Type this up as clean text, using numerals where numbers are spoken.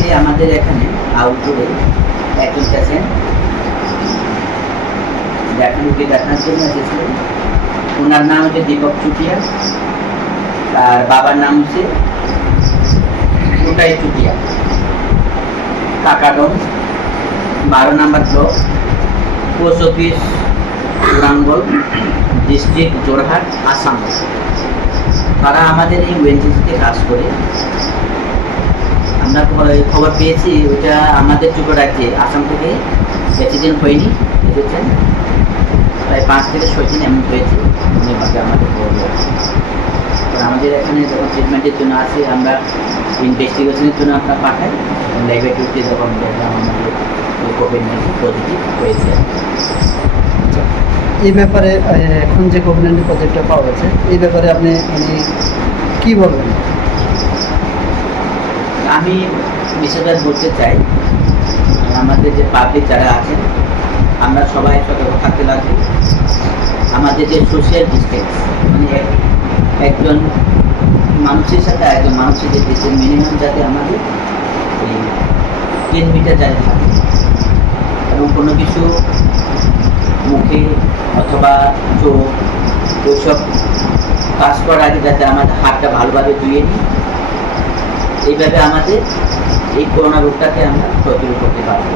আজকে আমাদের এখানে আউটডোরে একজন পেশেন্ট রোগী দেখানোর জন্য এসেছিলেন। ওনার নাম হচ্ছে দীপক চুটিয়া, আর বাবার নাম হচ্ছে Kotai Chutia, Kakaganj 12 number block, post office Turangal, district Jorhat, Assam. তারা আমাদের এই ওএনজিসিতে কাজ করে। আমরা খবর পেয়েছি ওইটা আমাদের ছোটো রাজ্যে আসাম থেকে অ্যাক্সিডেন্ট হয়নি, এসেছেন প্রায় 5 থেকে 6 দিন এমন হয়েছে। আমাদের খবর আমাদের এখানে যখন ট্রিটমেন্টের জন্য আসে, আমরা ইনভেস্টিগেশনের জন্য আমরা পাঠাই। ল্যাবরেটরিতে যখন দেখলাম আমাদের কোভিড-19 পজিটিভ হয়েছে। এই ব্যাপারে এখন যে কোভিড-19 পজিটিভটা পাওয়া গেছে, এই ব্যাপারে আপনি কী বলবেন? আমি বিষয়টা বলতে চাই, আমাদের যে পাবলিক যারা আছেন, আমরা সবাই সতর্ক থাকতে লাগবে। আমাদের যে সোশ্যাল ডিস্টেন্স, মানে একজন মানুষের সাথে একজন মানুষের যে ডিস্টেন্স মিনিমাম যাতে আমাদের 10 মিটার যাতে থাকে, এবং কোনো কিছু মুখে অথবা চোখ ওইসব কাজ করার আগে যাতে আমাদের হাতটা ভালোভাবে ধুয়ে নিই। এইভাবে আমাদের এই করোনা রোগটাকে আমরা প্রতিরোধ করতে পারবো।